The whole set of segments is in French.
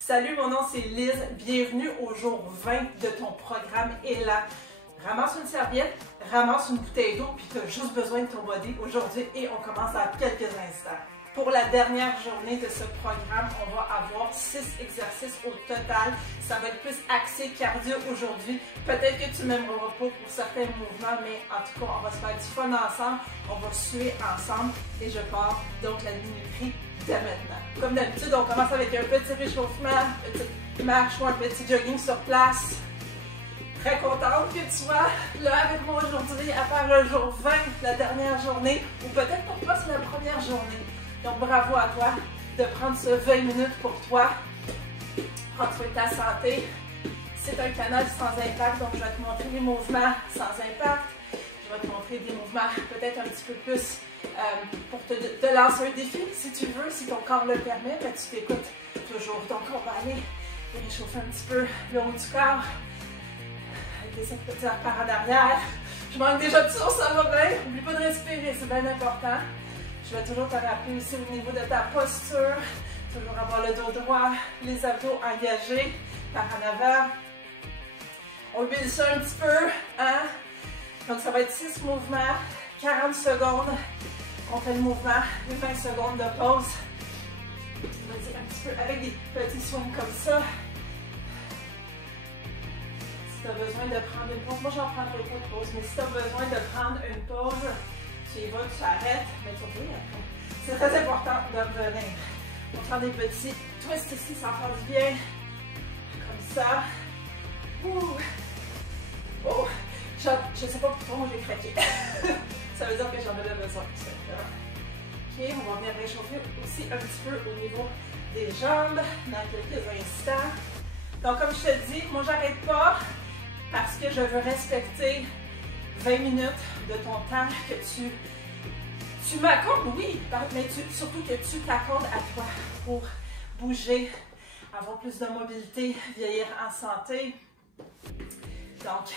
Salut, mon nom c'est Liz. Bienvenue au jour 20 de ton programme Élan. Ramasse une serviette, ramasse une bouteille d'eau, puis tu as juste besoin de ton body aujourd'hui et on commence dans quelques instants. Pour la dernière journée de ce programme, on va avoir 6 exercices au total. Ça va être plus axé cardio aujourd'hui. Peut-être que tu m'aimeras pas pour certains mouvements, mais en tout cas, on va se faire du fun ensemble. On va suer ensemble et je pars donc la minuterie dès maintenant. Comme d'habitude, on commence avec un petit réchauffement, une petite marche ou un petit jogging sur place. Très contente que tu sois là avec moi aujourd'hui à faire le jour 20, la dernière journée, ou peut-être pour toi c'est la première journée. Donc bravo à toi de prendre ce 20 minutes pour toi. Prends soin de ta santé. C'est un canal sans impact, donc je vais te montrer les mouvements sans impact. Je vais te montrer des mouvements peut-être un petit peu plus pour te lancer un défi si tu veux, si ton corps le permet, mais tu t'écoutes toujours. Donc on va aller réchauffer un petit peu le haut du corps. Avec des petits par en arrière. Je manque déjà de source, ça va bien. N'oublie pas de respirer, c'est bien important. Je vais toujours te rappeler aussi au niveau de ta posture. Toujours avoir le dos droit, les abdos engagés par en avant. On huile ça un petit peu, hein? Donc ça va être 6 mouvements, 40 secondes. On fait le mouvement, les 20 secondes de pause. Vas-y, un petit peu avec des petits swings comme ça. Si tu as besoin de prendre une pause, moi j'en prendrai pas de pause, mais si tu as besoin de prendre une pause, tu y vas, tu arrêtes, mais tu reviens après. C'est très important de revenir. On va faire des petits twists ici, ça en fait bien. Comme ça. Ouh. Oh. Je sais pas pourquoi moi j'ai craqué. Ça veut dire que j'en avais besoin. Ok, on va venir réchauffer aussi un petit peu au niveau des jambes dans quelques instants. Donc comme je te dis, moi j'arrête pas parce que je veux respecter 20 minutes de ton temps que tu m'accordes, oui, mais surtout que tu t'accordes à toi pour bouger, avoir plus de mobilité, vieillir en santé. Donc,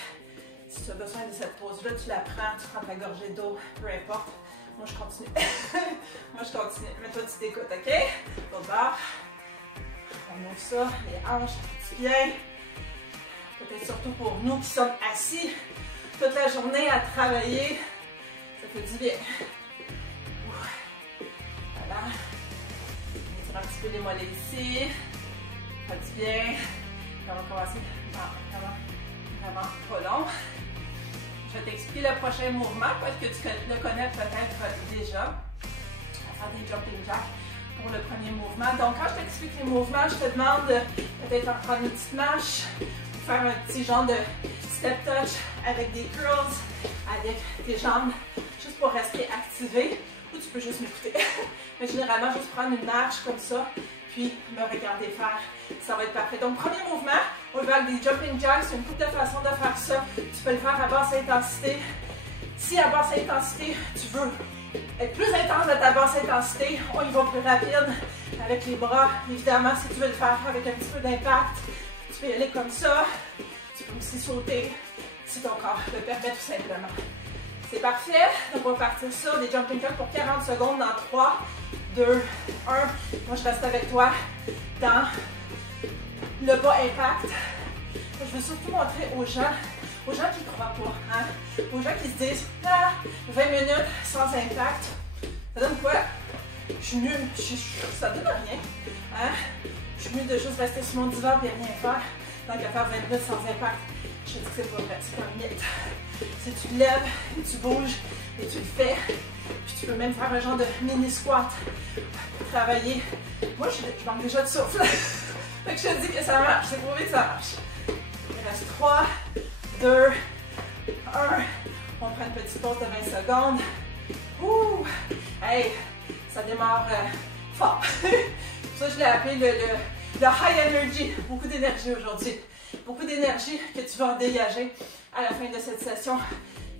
si tu as besoin de cette pause-là, tu la prends, tu prends ta gorgée d'eau, peu importe. Moi, je continue. Moi, je continue. Mais toi, tu t'écoutes, OK? Au bord. On ouvre ça, les hanches, un petit bien. Peut-être surtout pour nous qui sommes assis toute la journée à travailler. Ça fait du bien. Voilà. On étire un petit peu les mollets ici. Ça fait du bien. On va commencer vraiment pas long. Je vais t'expliquer le prochain mouvement parce que tu le connais peut-être déjà. On va faire des jumping jacks pour le premier mouvement. Donc quand je t'explique les mouvements, je te demande peut-être de prendre une petite marche, faire un petit genre de step touch avec des curls, avec tes jambes, juste pour rester activé. Ou tu peux juste m'écouter. Mais généralement, juste prendre une marche comme ça, puis me regarder faire. Ça va être parfait. Donc, premier mouvement, on va avec des jumping jacks. C'est une couple de façons de faire ça. Tu peux le faire à basse intensité. Si à basse intensité, tu veux être plus intense à ta basse intensité, on y va plus rapide avec les bras. Évidemment, si tu veux le faire avec un petit peu d'impact, tu peux y aller comme ça. Tu peux aussi sauter si ton corps le permet tout simplement. C'est parfait. Donc, on va partir ça, des jumping jacks pour 40 secondes dans 3, 2, 1. Moi, je reste avec toi dans le bas impact. Je veux surtout montrer aux gens qui ne croient pas, hein? Aux gens qui se disent « Ah, 20 minutes sans impact, ça donne quoi? Je suis nulle, ça donne rien. Hein? Je suis nulle de juste rester sur mon divan et rien faire. Donc, à faire 20 minutes sans impact, je te dis que c'est pas vrai, c'est un mythe. Si tu te lèves, et tu bouges, et tu le fais, puis tu peux même faire un genre de mini squat pour travailler. Moi, je manque déjà de souffle. Fait que je te dis que ça marche, c'est prouvé que ça marche. Il reste 3, 2, 1. On prend une petite pause de 20 secondes. Ouh! Hey, ça démarre fort. Pour ça, je l'ai appelé le high energy. Beaucoup d'énergie aujourd'hui. Beaucoup d'énergie que tu vas en dégager à la fin de cette session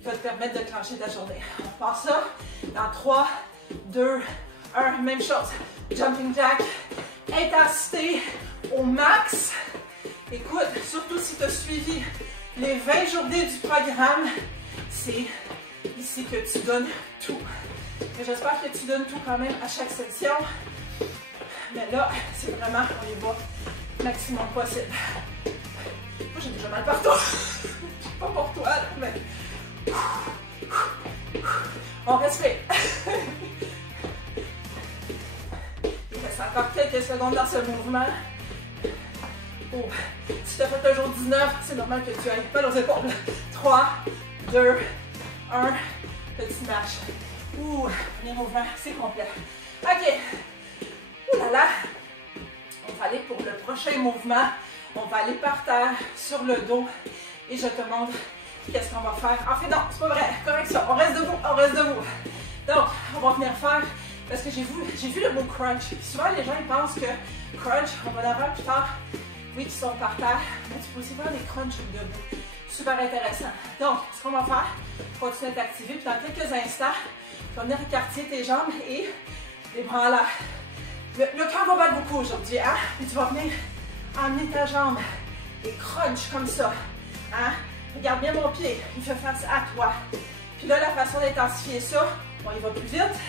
qui va te permettre de clencher ta journée. On part ça dans 3, 2, 1. Même chose. Jumping jack. Intensité au max. Écoute, surtout si tu as suivi les 20 journées du programme, c'est ici que tu donnes tout. Et j'espère que tu donnes tout quand même à chaque session. Mais là, c'est vraiment, on y va maximum possible. Moi, j'ai déjà mal partout. Pas pour toi, là, mais... On respire. Il reste encore quelques secondes dans ce mouvement. Oh. Si tu as fait le jour 19, c'est normal que tu ailles mal aux épaules. 3, 2, 1, petite marche. Ouh, les mouvements, c'est complet. OK. Ouh là là. On va aller pour le prochain mouvement. On va aller par terre, sur le dos. Et je te montre qu'est-ce qu'on va faire. En fait, non, c'est pas vrai. Correction. On reste debout, on reste debout. Donc, on va venir faire, parce que j'ai vu le mot crunch. Souvent, les gens ils pensent que crunch, on va en avoir plus tard. Oui, qui sont par terre, mais tu peux aussi faire des crunchs debout. Super intéressant. Donc, ce qu'on va faire, continue à t'activer. Puis dans quelques instants, tu vas venir écarter tes jambes et les bras en l'air. Le cœur va battre beaucoup aujourd'hui, hein? Puis tu vas venir emmener ta jambe et crunch comme ça. Hein? Regarde bien mon pied, il fait face à toi. Puis là, la façon d'intensifier ça, bon, il va plus vite.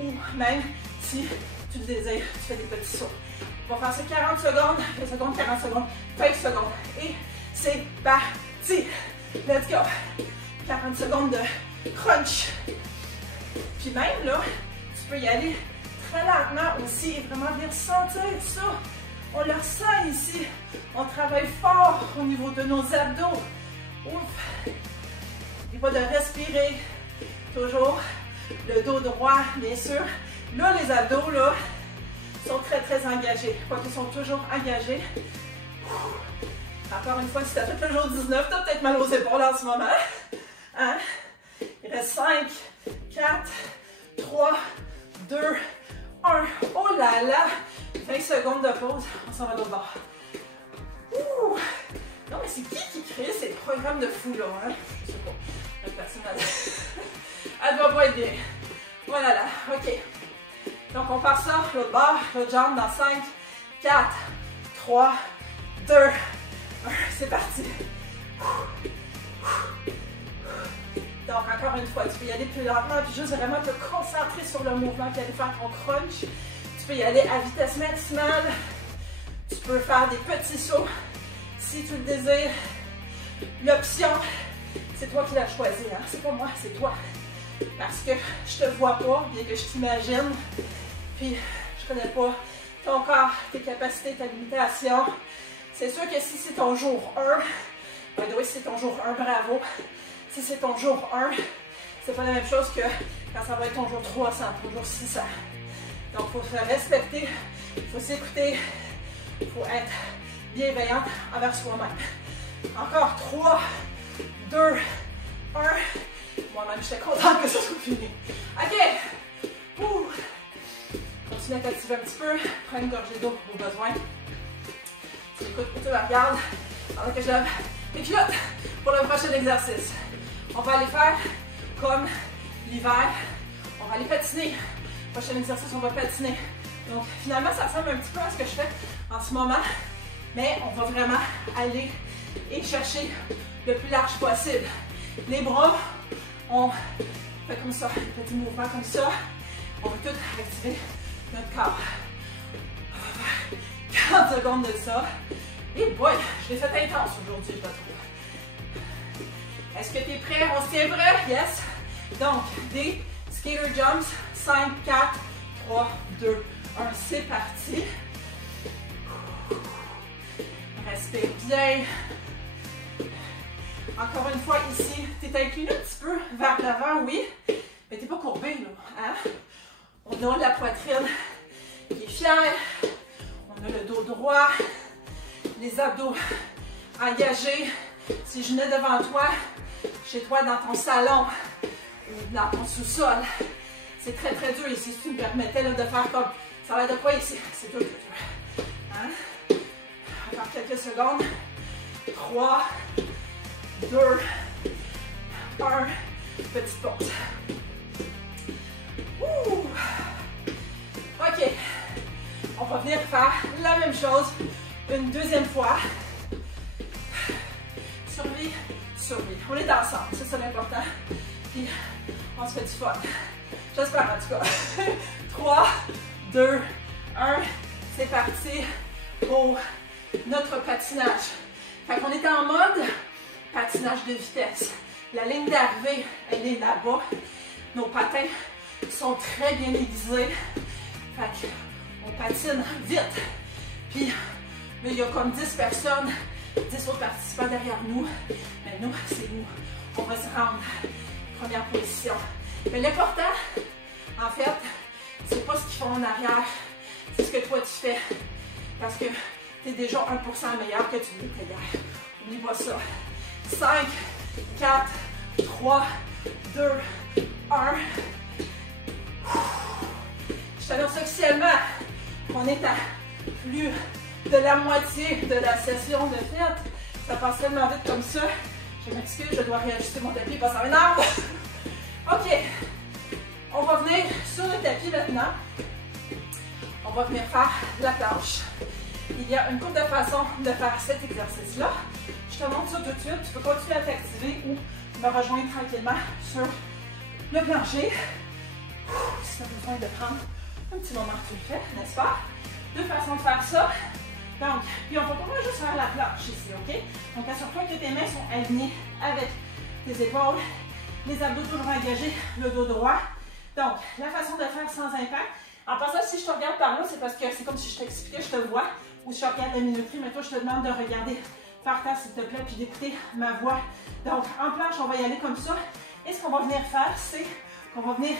Ou même, si tu le désires, tu fais des petits sauts. On va faire ça 40 secondes, 20 secondes, 40 secondes, 20 secondes. Et c'est parti! Let's go! 40 secondes de crunch. Puis même là, tu peux y aller très lentement aussi et vraiment venir sentir ça. On le ressent ici. On travaille fort au niveau de nos abdos. Ouf! N'oublie pas de respirer. Toujours le dos droit, bien sûr. Là, les abdos, là, sont très, très engagés. Quoi qu'ils sont toujours engagés. Encore une fois, si tu as fait le jour 19, tu as peut-être mal aux épaules en ce moment. Hein? Il reste 5, 4, 3, 2, 1. Oh là là! 20 secondes de pause. On s'en va de l'autre bord. Ouh! Non, mais c'est qui crée ces programmes de fou là? Hein? Je sais pas. La personne, elle doit pas être bien. Voilà là. OK. Donc, on part ça, l'autre bord, l'autre jambe dans 5, 4, 3, 2, 1. C'est parti. Donc, encore une fois, tu peux y aller plus lentement, puis juste vraiment te concentrer sur le mouvement, puis aller faire ton crunch. Tu peux y aller à vitesse maximale. Tu peux faire des petits sauts si tu le désires. L'option, c'est toi qui l'as choisi, hein? C'est pas moi, c'est toi. Parce que je te vois pas, bien que je t'imagine. Puis, je connais pas ton corps, tes capacités, ta limitation. C'est sûr que si c'est ton jour 1, by the way, si c'est ton jour 1, bravo. Si c'est ton jour 1, c'est pas la même chose que quand ça va être ton jour 300, ton jour 600. Donc, il faut se respecter, il faut s'écouter, il faut être bienveillante envers soi-même. Encore 3, 2, 1. Moi-même, j'étais contente que ça soit fini. OK. Ouh. Continue à t'activer un petit peu. Prends une gorgée d'eau au besoin. Tu écoutes, tu la regardes. Pendant que je lève mes culottes pour le prochain exercice. On va aller faire comme l'hiver. On va aller patiner. Prochain exercice, on va patiner. Donc, finalement, ça ressemble un petit peu à ce que je fais en ce moment. Mais on va vraiment aller et chercher le plus large possible. Les bras, on fait comme ça, des petits mouvements comme ça. On va tout activer notre corps. On va faire 40 secondes de ça. Et boy, je l'ai fait intense aujourd'hui, pas trop. Est-ce que tu es prêt? On se tient prêt? Yes. Donc, des skater jumps. 5, 4, 3, 2, 1. C'est parti. Respire bien. Encore une fois, ici, tu es incliné un petit peu vers l'avant, oui, mais tu n'es pas courbé, là. Hein? On a la poitrine qui est fière. On a le dos droit. Les abdos engagés. Si je venais devant toi, chez toi, dans ton salon ou dans ton sous-sol, c'est très, très dur. Ici, si tu me permettais là, de faire comme... Ça va être de quoi ici? C'est dur, dur. Hein? Encore quelques secondes. 3, 2, 1. Petite pause. Ouh. OK. On va venir faire la même chose une deuxième fois. Survie, survie. On est ensemble, c'est ça l'important. Puis, on se fait du fun. J'espère en tout cas. 3, 2, 1. C'est parti pour notre patinage. Fait qu'on est en mode patinage de vitesse. La ligne d'arrivée, elle est là-bas. Nos patins sont très bien aiguisés. Fait qu'on patine vite. Puis, là, il y a comme 10 personnes, 10 autres participants derrière nous. Mais nous, c'est nous. On va se rendre. Première position. Mais l'important, en fait, c'est pas ce qu'ils font en arrière, c'est ce que toi tu fais. Parce que tu es déjà 1% meilleur que tu l'étais hier. Oublie pas ça. 5, 4, 3, 2, 1. Je t'annonce officiellement qu'on est à plus de la moitié de la session de fête. Ça passe tellement vite comme ça. Je m'excuse, je dois réajuster mon tapis, pas ça m'énerve. OK. On va venir sur le tapis maintenant. On va venir faire la planche. Il y a une couple de façons de faire cet exercice-là. Je te montre ça tout de suite. Tu peux continuer à t'activer ou me rejoindre tranquillement sur le plancher. Si tu as besoin de prendre un petit moment, tu le fais, n'est-ce pas? Deux façons de faire ça. Donc, puis on va pas juste faire la planche ici, OK? Donc, assure-toi que tes mains sont alignées avec tes épaules, les abdos toujours engagés, le dos droit. Donc, la façon de faire sans impact. En passant, si je te regarde par là, c'est parce que c'est comme si je t'expliquais, je te vois, ou si je regarde la minuterie, mais toi, je te demande de regarder par terre, s'il te plaît, puis d'écouter ma voix. Donc, en planche, on va y aller comme ça. Et ce qu'on va venir faire, c'est qu'on va venir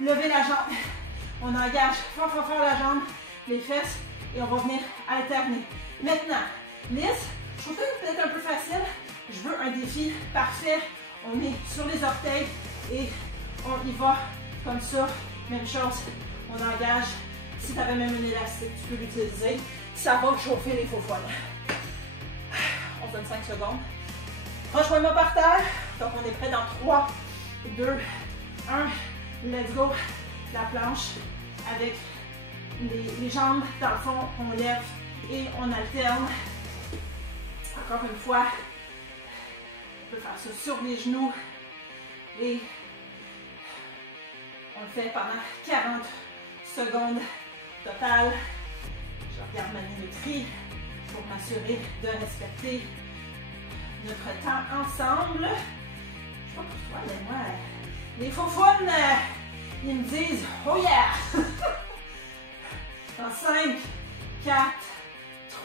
lever la jambe. On engage fort, fort, fort la jambe, les fesses, et on va venir alterner. Maintenant, Liz, je trouve ça peut-être un peu facile. Je veux un défi parfait. On est sur les orteils et on y va comme ça. Même chose, on engage. Si tu avais même un élastique, tu peux l'utiliser. Ça va chauffer les faux folles. On se donne 5 secondes. Rejoins-moi par terre. Donc, on est prêt dans 3, 2, 1. Let's go. La planche avec les jambes dans le fond. On lève et on alterne. Encore une fois, on peut faire ça sur les genoux. Et on le fait pendant 40 secondes total. Je regarde ma minuterie pour m'assurer de respecter notre temps ensemble. Je sais pas pour toi, mais moi, les faux fun, ils me disent « Oh yeah! » Dans 5, 4,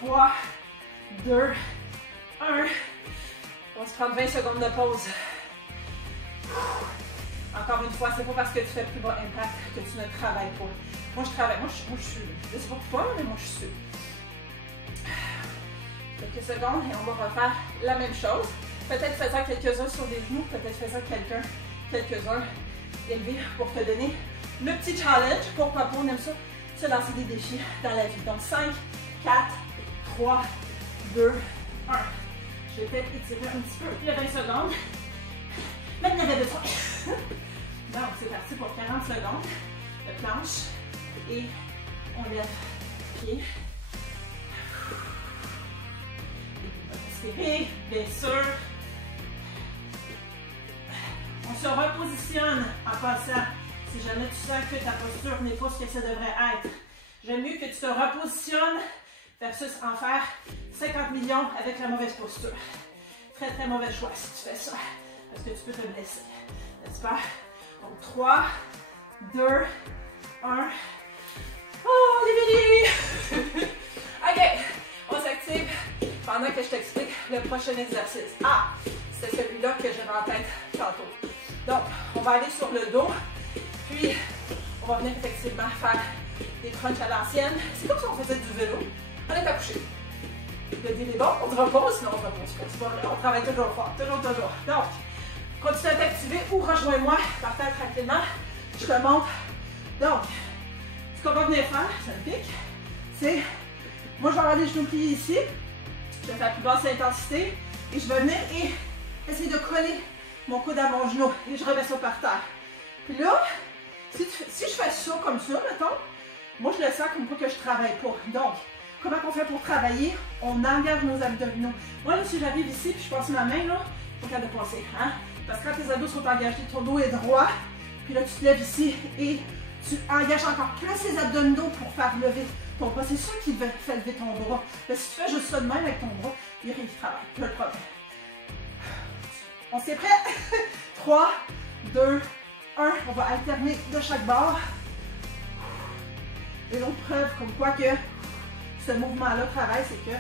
3, 2, 1. On se prend 20 secondes de pause. Encore une fois, c'est pas parce que tu fais plus bas impact que tu ne travailles pas. Moi, je travaille. Moi, je suis. Je sais pas pourquoi, mais moi, je suis. Quelques secondes et on va refaire la même chose. Peut-être faisant quelques-uns sur les genoux, peut-être faisant quelques-uns élevés pour te donner le petit challenge. Pourquoi pas, on aime ça, se lancer des défis dans la vie. Donc, 5, 4, 3, 2, 1. Je vais peut-être étirer un petit peu le 20 secondes. Maintenant, il y a besoin. Donc, c'est parti pour 40 secondes de planche. Et on lève pied. Inspirez, bien sûr. On se repositionne en passant. Si jamais tu sens que ta posture n'est pas ce que ça devrait être, j'aime mieux que tu te repositionnes versus en faire 50 millions avec la mauvaise posture. Très, très mauvais choix si tu fais ça. Parce que tu peux te blesser. N'est-ce pas? Donc, 3, 2, 1. Oh, les bénis! OK, on s'active pendant que je t'explique le prochain exercice. Ah, c'est celui-là que j'avais en tête tantôt. Donc, on va aller sur le dos, puis on va venir effectivement faire des crunchs à l'ancienne. C'est comme si on faisait du vélo. On est accouché. Le deal est bon, on se repose, sinon on se repose pas. C'est pas vrai, on travaille toujours fort, toujours. Donc, continue à t'activer ou rejoins-moi par terre tranquillement. Je te montre. Donc, ce qu'on va venir faire, ça me pique, c'est, moi je vais avoir les genoux pliés ici, je vais faire plus basse intensité, et je vais venir et essayer de coller mon coude à mon genou, et je remets ça par terre. Puis là, si je fais ça comme ça, mettons, moi je le sens comme quoi que je travaille pas. Donc, comment on fait pour travailler? On engage nos abdominaux. Moi là, si j'arrive ici, puis je passe ma main là, il faut qu'elle de passer, hein? Parce que quand tes abdos sont engagés, ton dos est droit, puis là tu te lèves ici, et tu engages encore plus les abdominaux pour faire lever ton bras. C'est ça qui fait lever ton bras. Là, si tu fais juste ça de même avec ton bras, il n'y a rien qui travaille. Tu as le problème. On s'est prêt? 3, 2, 1. On va alterner de chaque bord. Et l'autre preuve comme quoi que ce mouvement-là travaille, c'est que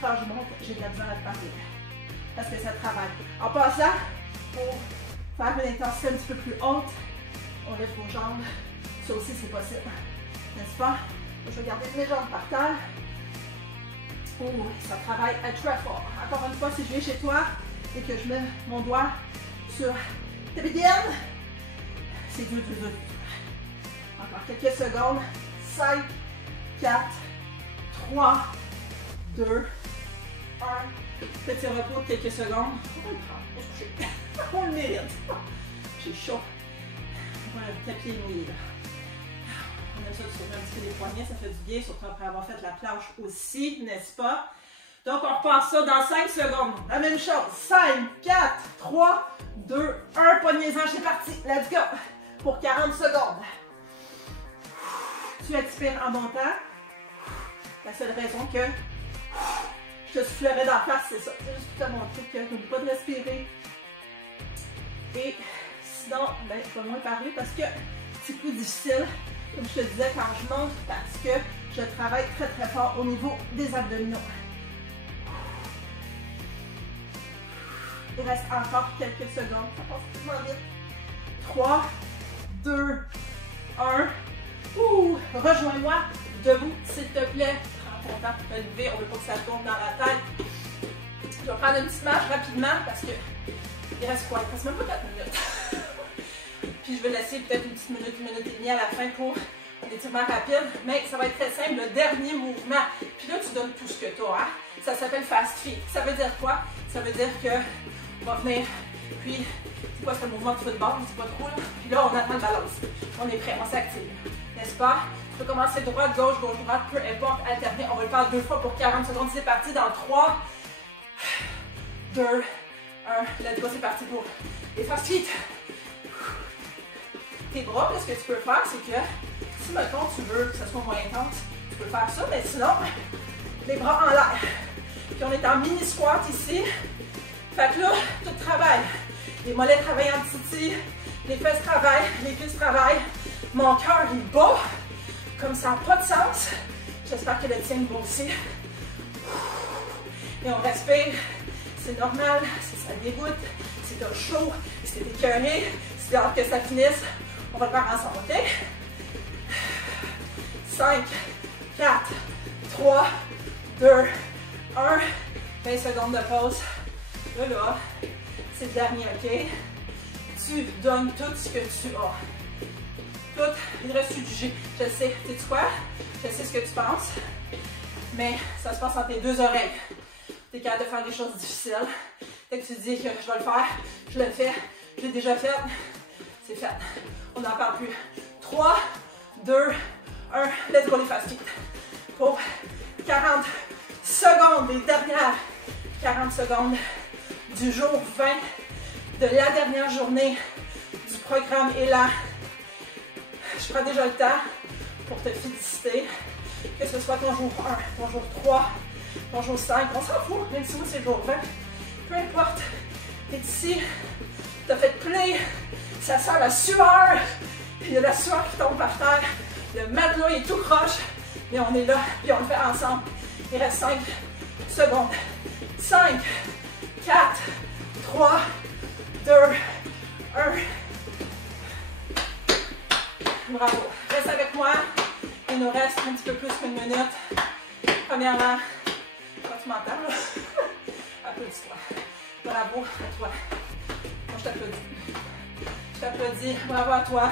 quand je monte, j'ai de la misère à parler. Parce que ça travaille. En passant, pour faire une intensité un petit peu plus haute, on lève vos jambes. Ça aussi, c'est possible. N'est-ce pas? Je vais garder mes jambes par terre. Oh, ça travaille très fort. Encore une fois, si je viens chez toi et que je mets mon doigt sur ta bédaine, c'est 2, 2, 2. Encore quelques secondes. 5, 4, 3, 2, 1. Petit repos de quelques secondes. On va le prendre. On va se coucher. On le mérite. J'ai chaud. Voilà, le tapis est mouillé là. On aime ça de sauver un petit peu les poignets, ça fait du bien, surtout après avoir fait la planche aussi, n'est-ce pas? Donc on repasse ça dans 5 secondes. La même chose. 5, 4, 3, 2, 1. Poignets anges, c'est parti. Let's go. Pour 40 secondes. Tu expires en montant. La seule raison que je te soufflerai dans la face, c'est ça. C'est juste pour te montrer que n'oublie pas de respirer. Et sinon, ben, je vais moins parler parce que c'est plus difficile, comme je te disais, quand je monte, parce que je travaille très très fort au niveau des abdominaux. Il reste encore quelques secondes. Ça passe tellement vite. 3, 2, 1. Ouh, rejoins-moi debout, s'il te plaît. Prends ton temps pour te lever. On ne veut pas que ça tourne dans la tête. Je vais prendre une petite marche rapidement parce que il reste quoi? Il reste même pas 4 minutes. Puis je vais laisser peut-être une petite minute, 1 minute et demie à la fin pour un étirement rapide. Mais ça va être très simple, le dernier mouvement. Puis là, tu donnes tout ce que tu as. Hein? Ça s'appelle fast feet. Ça veut dire quoi? Ça veut dire que on va venir, puis c'est quoi ce mouvement de football? Je ne sais pas trop là. Puis là, on attend le balance. On est prêt, on s'active. N'est-ce pas? Tu peux commencer droite, gauche, gauche, droite, peu importe, alterner. On va le faire 2 fois pour 40 secondes. C'est parti dans 3, 2, 1. Let's go, c'est parti pour les fast feet. Tes bras, ce que tu peux faire, c'est que si, mettons, tu veux que ça soit moins intense, tu peux faire ça, mais sinon, les bras en l'air. Puis on est en mini squat ici. Fait que là, tout travaille. Les mollets travaillent en titi, les fesses travaillent, les cuisses travaillent. Mon cœur, il bat, comme ça n'a pas de sens. J'espère que le tien va aussi. Et on respire. C'est normal, si ça dégoûte, si t'as chaud, si t'es écœuré, si t'as hâte que ça finisse, on va le faire ensemble, ok? 5, 4, 3, 2, 1. 20 secondes de pause. Là, c'est le dernier, ok? Tu donnes tout ce que tu as. Tout, il reste du jus. Je sais, sais-tu quoi? Je sais ce que tu penses, mais ça se passe entre tes deux oreilles. Tu es capable de faire des choses difficiles. Dès que tu dis que je vais le faire, je le fais, je l'ai déjà fait, c'est fait. On n'en parle plus. 3, 2, 1, let's go les fast feet. Pour 40 secondes, les dernières 40 secondes du jour 20 de la dernière journée du programme Élan. Je prends déjà le temps pour te féliciter, que ce soit ton jour 1, ton jour 3, ton jour 5, on s'en fout, même si moi c'est le jour 20, peu importe, tu es ici, tu as fait play, ça sent la sueur, il y a la sueur qui tombe par terre, le matelas est tout croche, mais on est là, puis on le fait ensemble. Il reste 5 secondes. 5, 4, 3, 2, 1. Bravo. Reste avec moi. Il nous reste un petit peu plus qu'une minute. Premièrement, toi tu m'entends là? Applaudis-toi. Bravo à toi. Moi je t'applaudis. Je t'applaudis. Bravo à toi.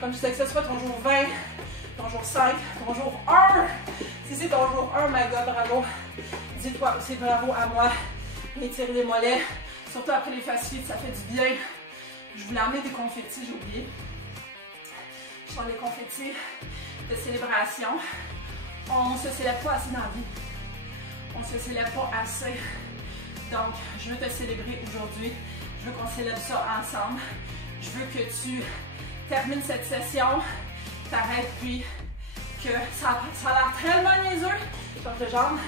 Comme je sais que ce soit ton jour 20, ton jour 5, ton jour 1. Si c'est ton jour 1, my God, bravo. Dis-toi aussi bravo à moi. Étire les mollets. Surtout après les fast feet, ça fait du bien. Je voulais emmener des confettis, j'ai oublié. Je prends des confettis de célébration. On se célèbre pas assez dans la vie. On se célèbre pas assez. Donc, je veux te célébrer aujourd'hui. Je veux qu'on célèbre ça ensemble. Je veux que tu termines cette session, t'arrêtes puis que ça a l'air tellement niaiseux. Porte de jambes.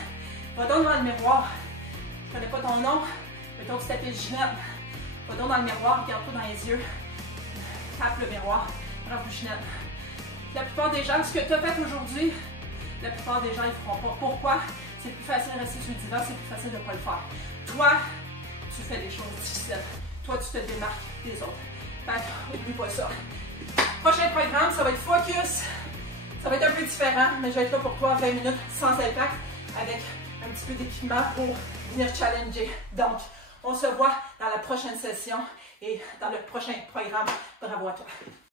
Va donc dans le miroir. Je connais pas ton nom. Mettons que tu t'appelles Ginette. Va donc dans le miroir, regarde-toi dans les yeux. Tape le miroir. Bravo Ginette. La plupart des gens, ce que tu as fait aujourd'hui, la plupart des gens ils ne feront pas. Pourquoi? C'est plus facile de rester sur le divan, c'est plus facile de ne pas le faire. Toi, tu fais des choses difficiles. Toi, tu te démarques des autres. Fait n'oublie pas ça. Prochain programme, ça va être focus. Ça va être un peu différent, mais je vais être là pour toi 20 minutes sans impact avec un petit peu d'équipement pour venir challenger. Donc, on se voit dans la prochaine session et dans le prochain programme. Bravo à toi.